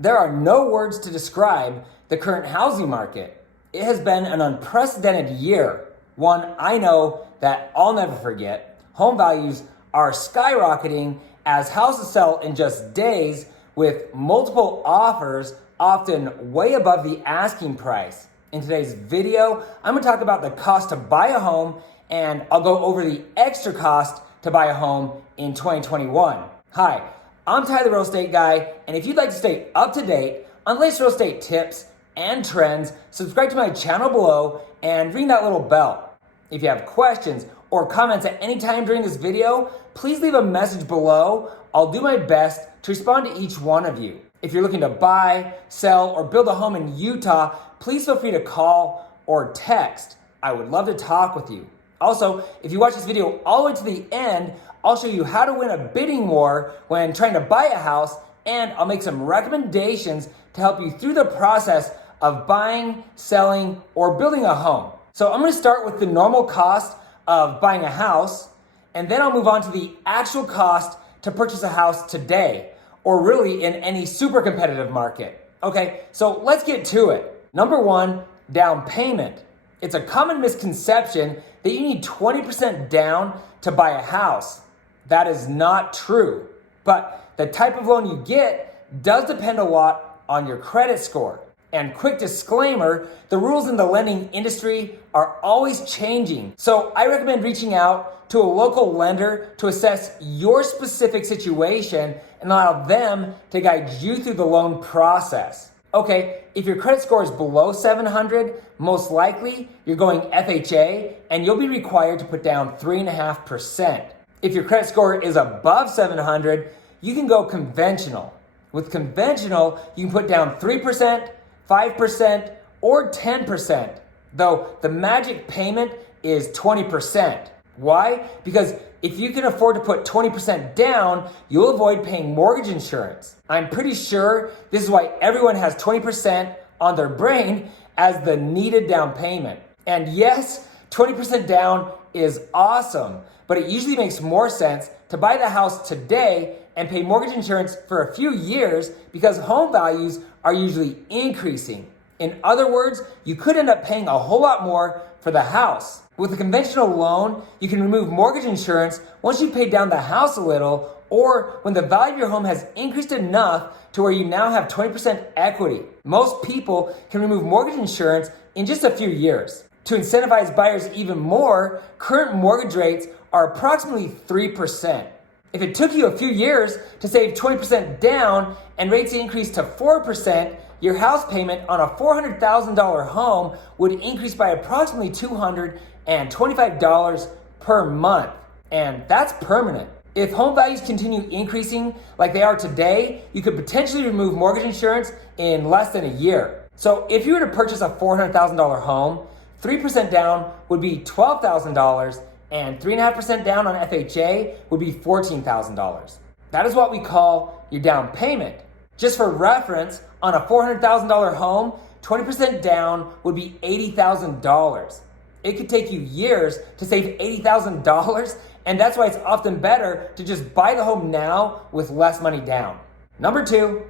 There are no words to describe the current housing market. It has been an unprecedented year, one I know that I'll never forget. Home values are skyrocketing as houses sell in just days with multiple offers, often way above the asking price. In today's video, I'm gonna talk about the cost to buy a home, and I'll go over the extra cost to buy a home in 2021. Hi, I'm Ty the Real Estate Guy, and if you'd like to stay up to date on latest real estate tips and trends, subscribe to my channel below and ring that little bell. If you have questions or comments at any time during this video, please leave a message below. I'll do my best to respond to each one of you. If you're looking to buy, sell, or build a home in Utah, please feel free to call or text. I would love to talk with you. Also, if you watch this video all the way to the end, I'll show you how to win a bidding war when trying to buy a house, and I'll make some recommendations to help you through the process of buying, selling, or building a home. So I'm gonna start with the normal cost of buying a house, and then I'll move on to the actual cost to purchase a house today, or really in any super competitive market. Okay, so let's get to it. Number one, down payment. It's a common misconception that you need 20% down to buy a house. That is not true, but the type of loan you get does depend a lot on your credit score. And quick disclaimer, the rules in the lending industry are always changing. So I recommend reaching out to a local lender to assess your specific situation and allow them to guide you through the loan process. Okay, if your credit score is below 700, most likely you're going FHA and you'll be required to put down 3.5%. If your credit score is above 700, you can go conventional. With conventional, you can put down 3%, 5%, or 10%, though the magic payment is 20%. Why? Because if you can afford to put 20% down, you'll avoid paying mortgage insurance. I'm pretty sure this is why everyone has 20% on their brain as the needed down payment. And yes, 20% down is awesome, but it usually makes more sense to buy the house today and pay mortgage insurance for a few years because home values are usually increasing. In other words, you could end up paying a whole lot more for the house. With a conventional loan, you can remove mortgage insurance once you've paid down the house a little, or when the value of your home has increased enough to where you now have 20% equity. Most people can remove mortgage insurance in just a few years. To incentivize buyers even more, current mortgage rates are approximately 3%. If it took you a few years to save 20% down and rates increased to 4%, your house payment on a $400,000 home would increase by approximately $225 per month. And that's permanent. If home values continue increasing like they are today, you could potentially remove mortgage insurance in less than a year. So if you were to purchase a $400,000 home, 3% down would be $12,000, and 3.5% down on FHA would be $14,000. That is what we call your down payment. Just for reference, on a $400,000 home, 20% down would be $80,000. It could take you years to save $80,000, and that's why it's often better to just buy the home now with less money down. Number two,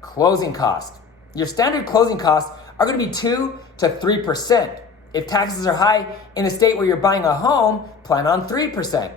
closing costs. Your standard closing costs are going to be 2 to 3%. If taxes are high in a state where you're buying a home, plan on 3%.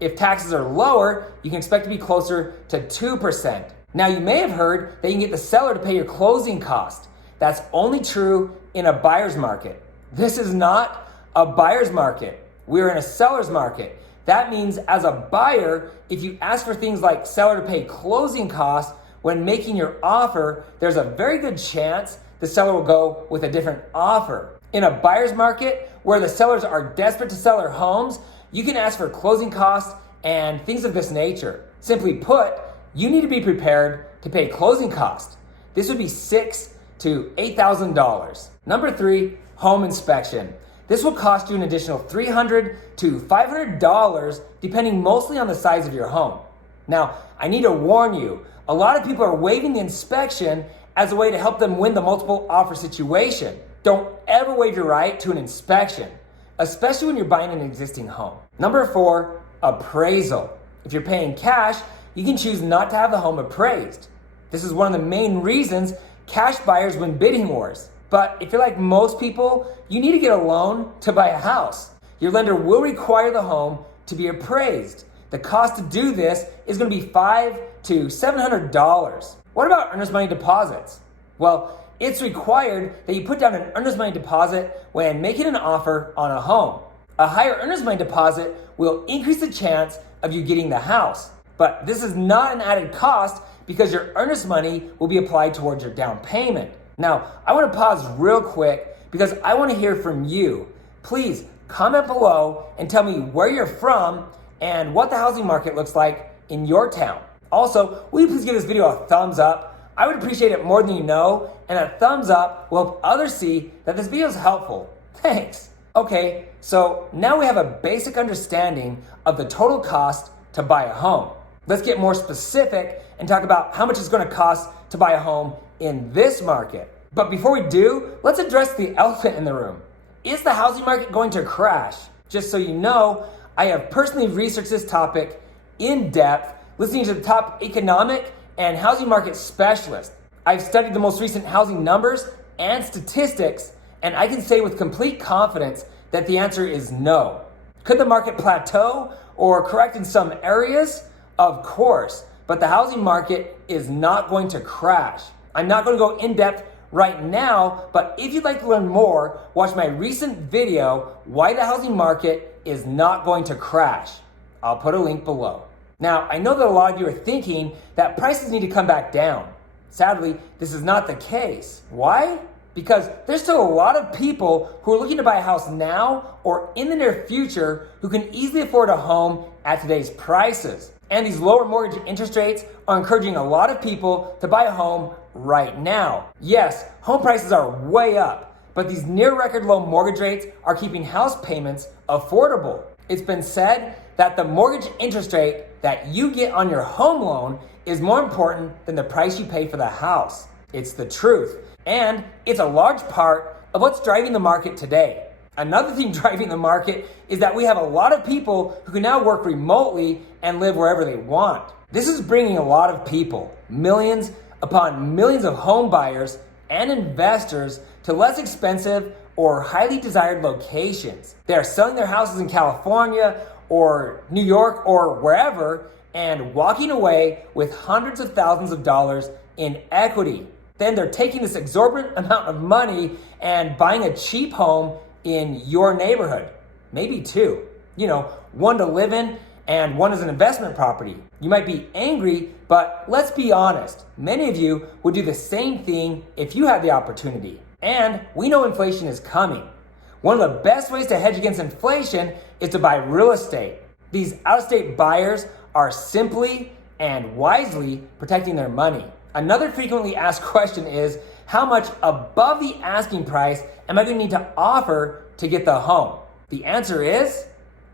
If taxes are lower, you can expect to be closer to 2%. Now, you may have heard that you can get the seller to pay your closing cost. That's only true in a buyer's market. This is not a buyer's market. We're in a seller's market. That means as a buyer, if you ask for things like seller to pay closing costs when making your offer, there's a very good chance the seller will go with a different offer. In a buyer's market where the sellers are desperate to sell their homes, you can ask for closing costs and things of this nature. Simply put, you need to be prepared to pay closing costs. This would be $6,000 to $8,000. Number three, home inspection. This will cost you an additional $300 to $500 depending mostly on the size of your home. Now, I need to warn you, a lot of people are waiving the inspection as a way to help them win the multiple offer situation. Don't ever waive your right to an inspection, especially when you're buying an existing home. Number four, appraisal. If you're paying cash, you can choose not to have the home appraised. This is one of the main reasons cash buyers win bidding wars. But if you're like most people, you need to get a loan to buy a house. Your lender will require the home to be appraised. The cost to do this is going to be $500 to $700. What about earnest money deposits? Well, it's required that you put down an earnest money deposit when making an offer on a home. A higher earnest money deposit will increase the chance of you getting the house. But this is not an added cost because your earnest money will be applied towards your down payment. Now, I want to pause real quick because I want to hear from you. Please comment below and tell me where you're from and what the housing market looks like in your town. Also, will you please give this video a thumbs up? I would appreciate it more than you know, and a thumbs up will help others see that this video is helpful. Thanks. Okay, so now we have a basic understanding of the total cost to buy a home. Let's get more specific and talk about how much it's going to cost to buy a home in this market. But before we do, let's address the elephant in the room. Is the housing market going to crash? Just so you know, I have personally researched this topic in depth, listening to the top economic and housing market specialists. I've studied the most recent housing numbers and statistics, and I can say with complete confidence that the answer is no. Could the market plateau or correct in some areas? Of course, but the housing market is not going to crash. I'm not going to go in depth right now, but if you'd like to learn more, watch my recent video, Why the Housing Market is Not Going to Crash. I'll put a link below. Now, I know that a lot of you are thinking that prices need to come back down. Sadly, this is not the case. Why? Because there's still a lot of people who are looking to buy a house now or in the near future who can easily afford a home at today's prices. And these lower mortgage interest rates are encouraging a lot of people to buy a home right now. Yes, home prices are way up, but these near record low mortgage rates are keeping house payments affordable. It's been said that the mortgage interest rate that you get on your home loan is more important than the price you pay for the house. It's the truth, and it's a large part of what's driving the market today. Another thing driving the market is that we have a lot of people who can now work remotely and live wherever they want. This is bringing a lot of people, millions upon millions of home buyers and investors, to less expensive or highly desired locations. They are selling their houses in California or New York or wherever and walking away with hundreds of thousands of dollars in equity. Then they're taking this exorbitant amount of money and buying a cheap home in your neighborhood. Maybe two. One to live in and one as an investment property. You might be angry, but let's be honest. Many of you would do the same thing if you had the opportunity. And we know inflation is coming. One of the best ways to hedge against inflation is to buy real estate. These out-of-state buyers are simply and wisely protecting their money. Another frequently asked question is, how much above the asking price am I going to need to offer to get the home? The answer is,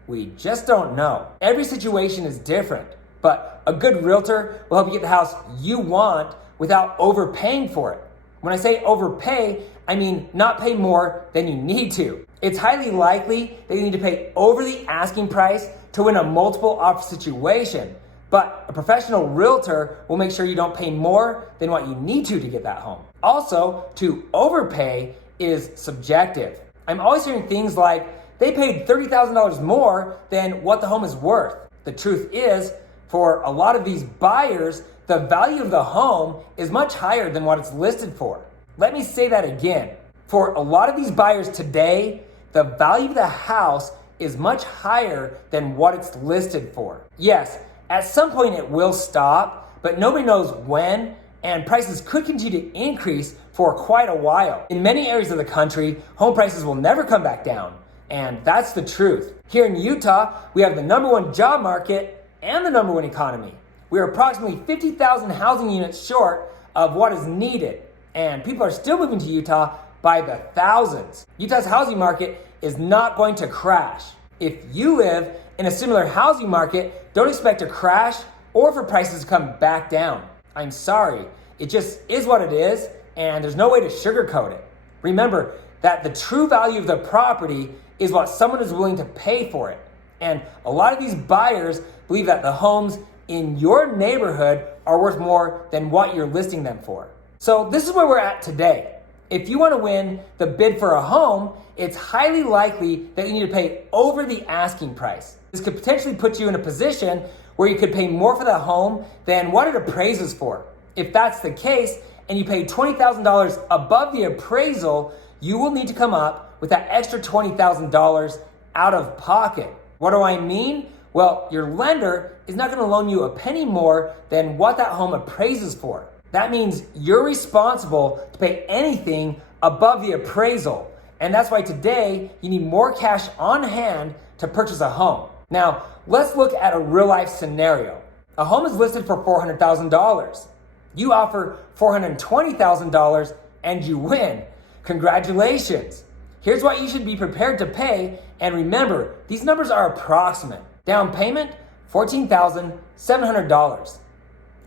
we just don't know. Every situation is different, but a good realtor will help you get the house you want without overpaying for it. When I say overpay, I mean not pay more than you need to. It's highly likely that you need to pay over the asking price to win a multiple offer situation, but a professional realtor will make sure you don't pay more than what you need to get that home. Also, to overpay is subjective. I'm always hearing things like, they paid $30,000 more than what the home is worth. The truth is, for a lot of these buyers, the value of the home is much higher than what it's listed for. Let me say that again. For a lot of these buyers today, the value of the house is much higher than what it's listed for. Yes, at some point it will stop, but nobody knows when, and prices could continue to increase for quite a while. In many areas of the country, home prices will never come back down. And that's the truth. Here in Utah, we have the #1 job market and the #1 economy. We are approximately 50,000 housing units short of what is needed. And people are still moving to Utah by the thousands. Utah's housing market is not going to crash. If you live in a similar housing market, don't expect a crash or for prices to come back down. I'm sorry. It just is what it is, and there's no way to sugarcoat it. Remember that the true value of the property is what someone is willing to pay for it. And a lot of these buyers believe that the homes in your neighborhood are worth more than what you're listing them for. So this is where we're at today. If you want to win the bid for a home, it's highly likely that you need to pay over the asking price. This could potentially put you in a position where you could pay more for that home than what it appraises for. If that's the case, and you pay $20,000 above the appraisal, you will need to come up with that extra $20,000 out of pocket. What do I mean? Well, your lender is not going to loan you a penny more than what that home appraises for. That means you're responsible to pay anything above the appraisal. And that's why today you need more cash on hand to purchase a home. Now, let's look at a real life scenario. A home is listed for $400,000. You offer $420,000 and you win. Congratulations. Here's what you should be prepared to pay. And remember, these numbers are approximate. Down payment, $14,700.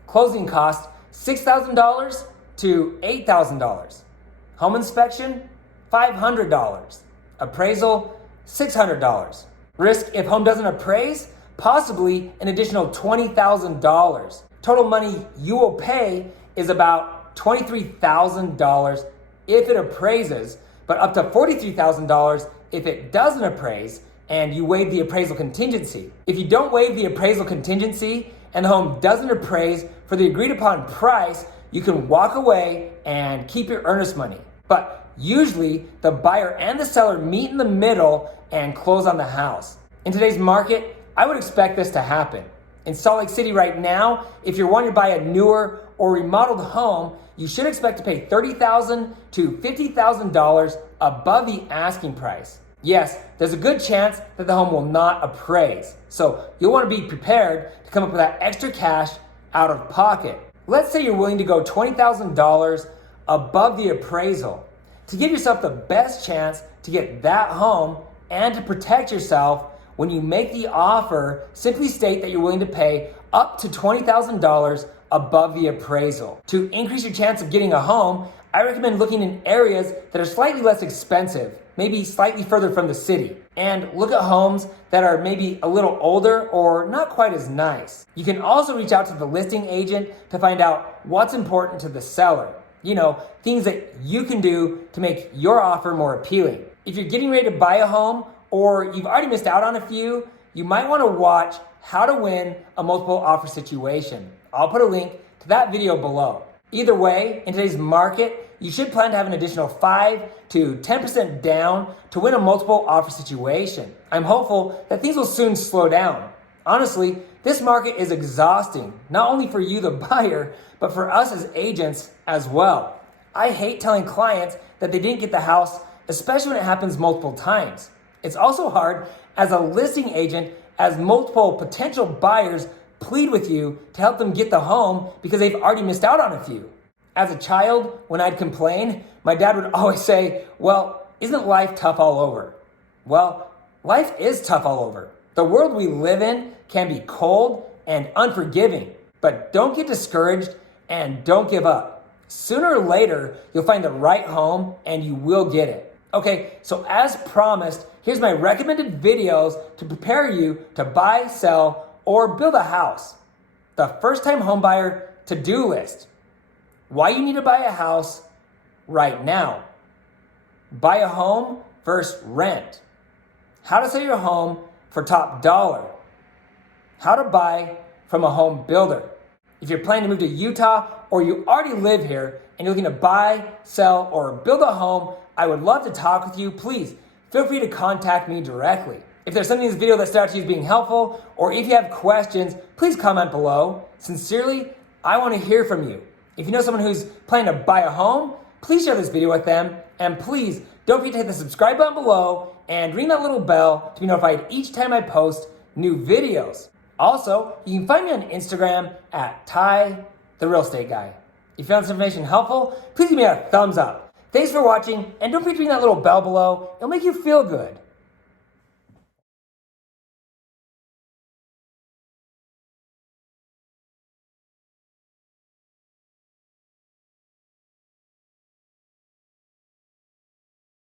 Closing cost, $6,000 to $8,000. Home inspection, $500. Appraisal, $600. Risk if home doesn't appraise, possibly an additional $20,000. Total money you will pay is about $23,000 if it appraises, but up to $43,000 if it doesn't appraise and you waive the appraisal contingency. If you don't waive the appraisal contingency and the home doesn't appraise for the agreed upon price, you can walk away and keep your earnest money. But usually the buyer and the seller meet in the middle and close on the house. In today's market, I would expect this to happen. In Salt Lake City right now, if you're wanting to buy a newer or remodeled home, you should expect to pay $30,000 to $50,000 above the asking price. Yes, there's a good chance that the home will not appraise. So you'll want to be prepared to come up with that extra cash out of pocket. Let's say you're willing to go $20,000 above the appraisal. To give yourself the best chance to get that home and to protect yourself, when you make the offer, simply state that you're willing to pay up to $20,000 above the appraisal. To increase your chance of getting a home, I recommend looking in areas that are slightly less expensive, maybe slightly further from the city, and look at homes that are maybe a little older or not quite as nice. You can also reach out to the listing agent to find out what's important to the seller. You know, things that you can do to make your offer more appealing. If you're getting ready to buy a home or you've already missed out on a few, you might want to watch How to Win a Multiple Offer Situation. I'll put a link to that video below. Either way, in today's market, you should plan to have an additional 5 to 10% down to win a multiple offer situation. I'm hopeful that things will soon slow down. Honestly, this market is exhausting, not only for you, the buyer, but for us as agents as well. I hate telling clients that they didn't get the house, especially when it happens multiple times. It's also hard as a listing agent as multiple potential buyers plead with you to help them get the home because they've already missed out on a few. As a child, when I'd complain, my dad would always say, well, isn't life tough all over? Well, life is tough all over. The world we live in can be cold and unforgiving, but don't get discouraged and don't give up. Sooner or later, you'll find the right home and you will get it. Okay, so as promised, here's my recommended videos to prepare you to buy, sell, or build a house. The first-time homebuyer to-do list. Why you need to buy a house right now. Buy a home versus rent. How to sell your home for top dollar. How to buy from a home builder. If you're planning to move to Utah or you already live here and you're looking to buy, sell, or build a home, I would love to talk with you. Please feel free to contact me directly. If there's something in this video that stood out to you as being helpful, or if you have questions, please comment below. Sincerely, I want to hear from you. If you know someone who's planning to buy a home, please share this video with them. And please don't forget to hit the subscribe button below and ring that little bell to be notified each time I post new videos. Also, you can find me on Instagram at Ty, the Real Estate Guy. If you found this information helpful, please give me a thumbs up. Thanks for watching, and don't forget to ring that little bell below. It'll make you feel good.